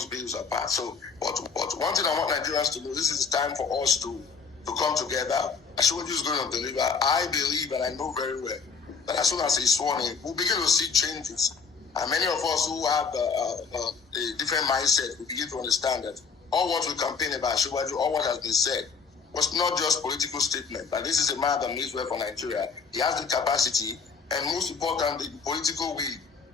those bills apart. So, but one thing I want Nigerians to know, this is time for us to come together. Ashwaju is going to deliver. I believe and I know very well that as soon as he's sworn in, we'll begin to see changes. And many of us who have a different mindset will begin to understand that all what we campaign about Ashwaju, all what has been said, was not just political statement. But this is a man that means well for Nigeria. He has the capacity and most importantly, the political will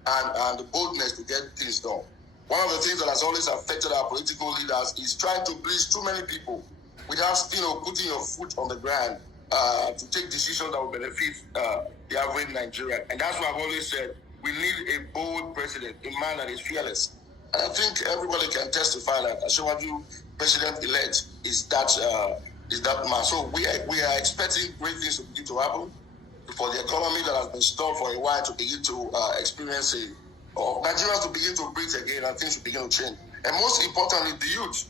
and the boldness to get things done. One of the things that has always affected our political leaders is trying to please too many people without putting your foot on the ground to take decisions that will benefit the average Nigerian. And that's why I've always said we need a bold president, a man that is fearless. And I think everybody can testify that Ashwaju, president-elect, is that man. So we are expecting great things to begin to happen for the economy that has been stalled for a while to begin to experience or Nigerians to begin to breathe again and things to begin to change. And most importantly, the youth.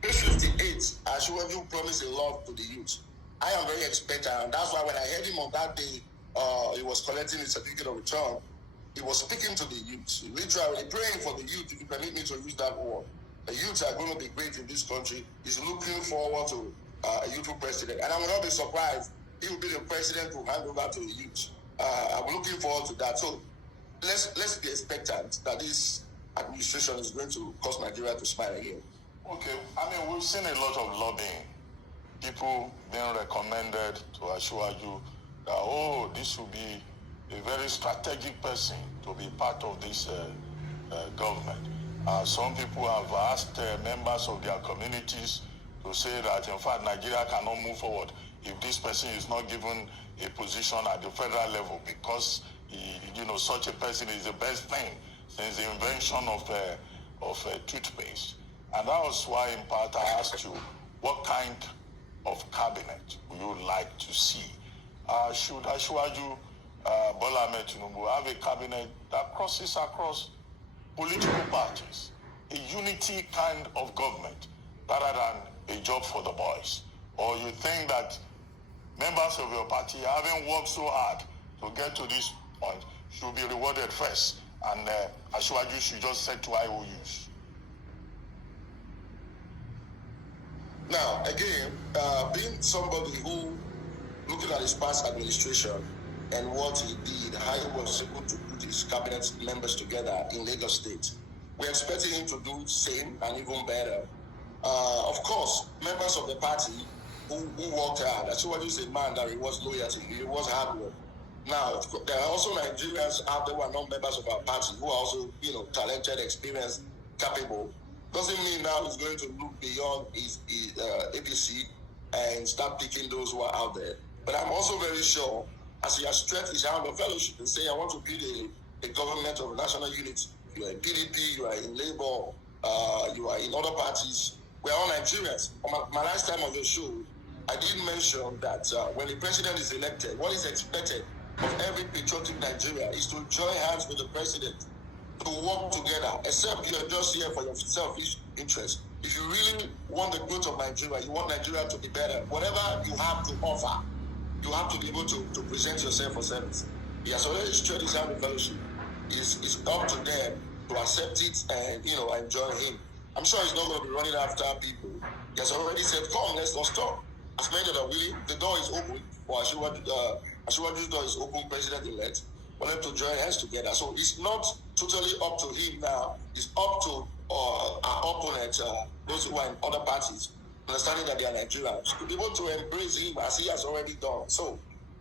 Page 58, Ashwaju promised a lot to the youth. I am very expectant, and that's why when I heard him on that day, he was collecting his certificate of return, he was speaking to the youth, literally praying for the youth, if you permit me to use that word. The youth are going to be great in this country. He's looking forward to a youthful president. And I will not be surprised he will be the president to hand over to the youth. I'm looking forward to that. So let's be expectant that this administration is going to cause Nigeria to smile again. Okay, I mean, we've seen a lot of lobbying. People being recommended to Ashwaju that, this will be a very strategic person to be part of this government. Some people have asked members of their communities to say that, in fact, Nigeria cannot move forward if this person is not given a position at the federal level, because such a person is the best thing since the invention of toothpaste. And that was why, in part, I asked you, what kind of cabinet would you like to see? Should Ashwaju Bola Ahmed Tinubu have a cabinet that crosses across political parties, a unity kind of government, rather than a job for the boys? Or you think that members of your party, having worked so hard to get to this point, should be rewarded first, and Ashwaju should just set to IOUs? Now, again, being somebody who, looking at his past administration and what he did, how he was able to put his cabinet members together in Lagos State, we're expecting him to do the same and even better. Of course, members of the party who worked hard, Ashwaju is a man that rewards loyalty, he rewards hard work. Now, there are also Nigerians out there who are not members of our party, who are also, talented, experienced, capable. Doesn't mean now he's going to look beyond his APC and start picking those who are out there. But I'm also very sure, as he has stretched his hand of fellowship and say, I want to build a government of national unity. You are in PDP, you are in Labour, you are in other parties. We are all Nigerians. On my last time on the show, I did mention that when the president is elected, what is expected of every patriotic Nigeria is to join hands with the president, to work together, except you're just here for your selfish interest. If you really want the growth of Nigeria, you want Nigeria to be better, whatever you have to offer, you have to be able to present yourself for service. He has already stretched his hand in fellowship. It's up to them to accept it and, and join him. I'm sure he's not going to be running after people. He has already said, come, let's not stop. As many that are willing, the door is open for Ashwaju's door is open, president-elect, for them to join hands together. So it's not totally up to him now. It's up to our opponents, those who are in other parties, understanding that they are Nigerians, to be able to embrace him as he has already done. So,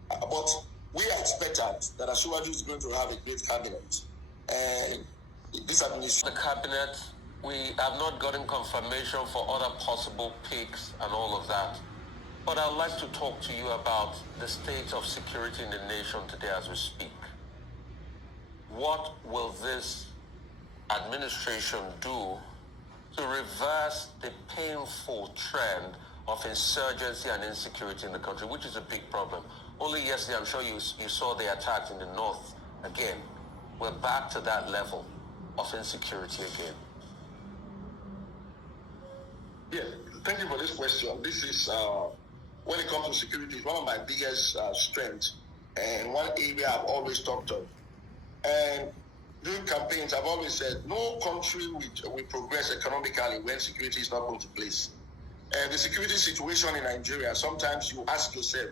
but we are expectant that Ashwaju is going to have a great cabinet. And this administration... The cabinet, we have not gotten confirmation for other possible picks and all of that. But I'd like to talk to you about the state of security in the nation today as we speak. What will this administration do to reverse the painful trend of insurgency and insecurity in the country, which is a big problem? Only yesterday, I'm sure you saw the attack in the north again. We're back to that level of insecurity again. Yeah, thank you for this question. This is, when it comes to security, one of my biggest strengths and one area I've always talked of. And during campaigns, I've always said no country will progress economically when security is not put in place. And the security situation in Nigeria, sometimes you ask yourself,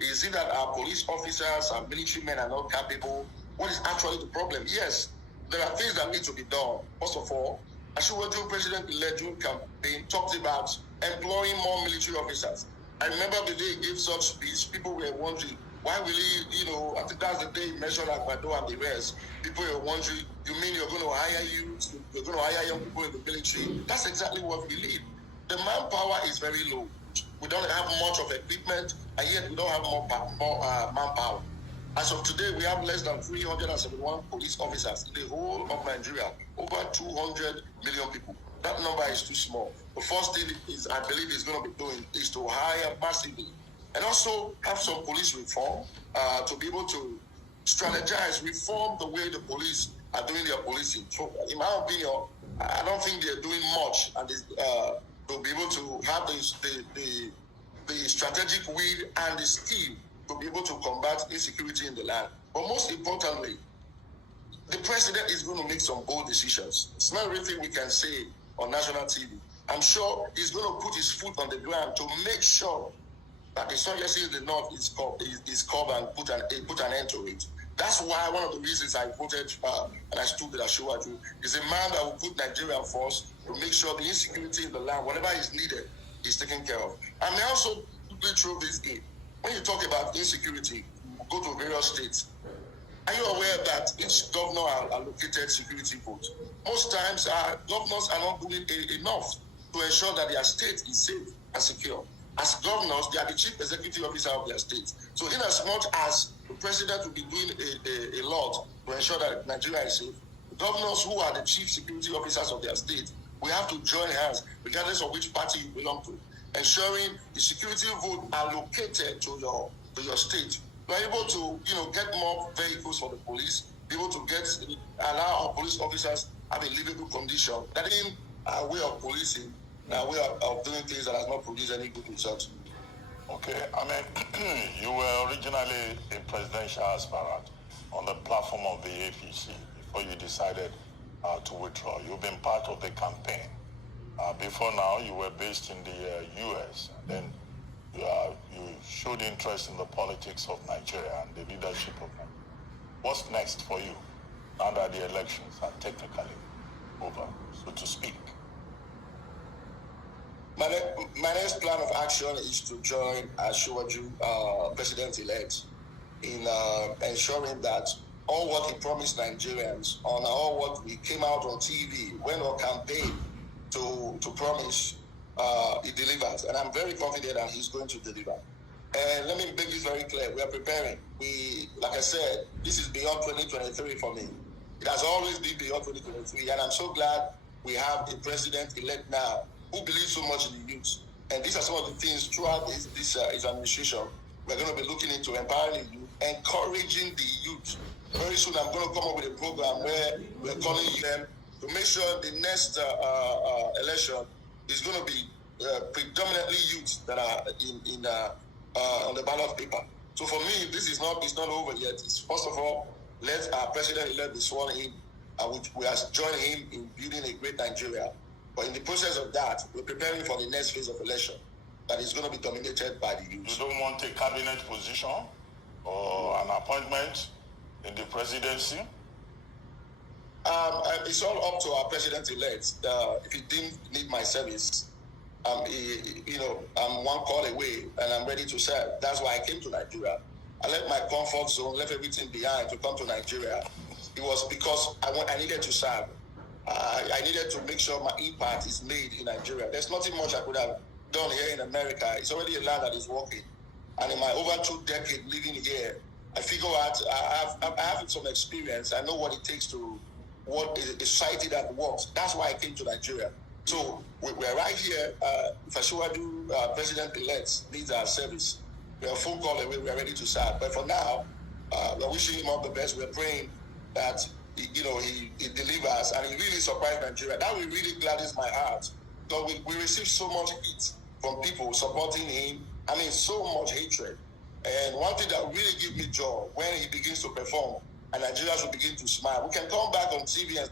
is it that our police officers, our military men are not capable? What is actually the problem? Yes, there are things that need to be done. First of all, Asiwaju President-elect during campaign talked about employing more military officers. I remember the day he gave such speech, people were wondering, why will he, I think that's the day he mentioned Agbado and the rest. People were wondering, you mean you're going to hire you're going to hire young people in the military? That's exactly what we need. The manpower is very low. We don't have much of equipment, and yet we don't have more manpower. As of today, we have less than 371 police officers in the whole of Nigeria, over 200 million people. That number is too small. The first thing is, I believe, is going to be doing is to hire massively, and also have some police reform to be able to strategize, reform the way the police are doing their policing. So, in my opinion, I don't think they're doing much, and to be able to have the strategic will and the skill to be able to combat insecurity in the land. But most importantly, the president is going to make some bold decisions. It's not everything we can say on national TV. I'm sure he's going to put his foot on the ground to make sure that the insurgency in the north is covered and put an end to it. That's why one of the reasons I voted and I stood with Asiwaju is a man that will put Nigeria first to make sure the insecurity in the land, whatever is needed, is taken care of. And I also quickly throw this in. When you talk about insecurity, go to various states. Are you aware that each governor allocated security votes? Most times, governors are not doing enough to ensure that their state is safe and secure. As governors, they are the chief executive officer of their state. So in as much as the president will be doing a lot to ensure that Nigeria is safe, governors who are the chief security officers of their state, we have to join hands, regardless of which party you belong to, ensuring the security vote allocated to your state. We are able to, get more vehicles for the police, be able to allow our police officers have a livable condition. That is our way of policing, our way of doing things that has not produced any good results. Okay, I mean, you were originally a presidential aspirant on the platform of the APC before you decided to withdraw. You've been part of the campaign. Before now, you were based in the U.S. And then you showed interest in the politics of Nigeria and the leadership of Nigeria. What's next for you now that the elections are technically over, so to speak? My next plan of action is to join Asiwaju, president-elect, in ensuring that all what he promised Nigerians, on all what we came out on TV, went on campaign to promise, he delivers. And I'm very confident that he's going to deliver. And let me make this very clear. We are preparing. Like I said, this is beyond 2023 for me. It has always been beyond 2023. And I'm so glad we have a president-elect now who believes so much in the youth. And these are some of the things throughout this administration we're going to be looking into: empowering the youth, encouraging the youth. Very soon I'm going to come up with a program where we're calling them to make sure the next election is going to be predominantly youth that are on the ballot paper. So for me, it's not over yet. It's first of all, let our president-elect be sworn in, and we are joining him in building a great Nigeria. But in the process of that, we're preparing for the next phase of election that is going to be dominated by the youth. You don't want a cabinet position or an appointment in the presidency? It's all up to our president-elect. If he didn't need my service, I'm one call away and I'm ready to serve. That's why I came to Nigeria. I left my comfort zone, left everything behind to come to Nigeria. It was because I needed to serve. I needed to make sure my impact is made in Nigeria. There's nothing much I could have done here in America. It's already a land that is working. And in my over 2 decades living here, I figure out I have some experience. I know what it takes to what a society that works. That's why I came to Nigeria. So we're right here. If Asiwaju, president-elect, needs our service, we're a phone call away. We're ready to serve. But for now, we're wishing him all the best. We're praying that he delivers, and he really surprised Nigeria. That will really gladdens my heart, because we receive so much heat from people supporting him. I mean, so much hatred. And one thing that really gives me joy when he begins to perform and Nigerians will begin to smile. We can come back on TV and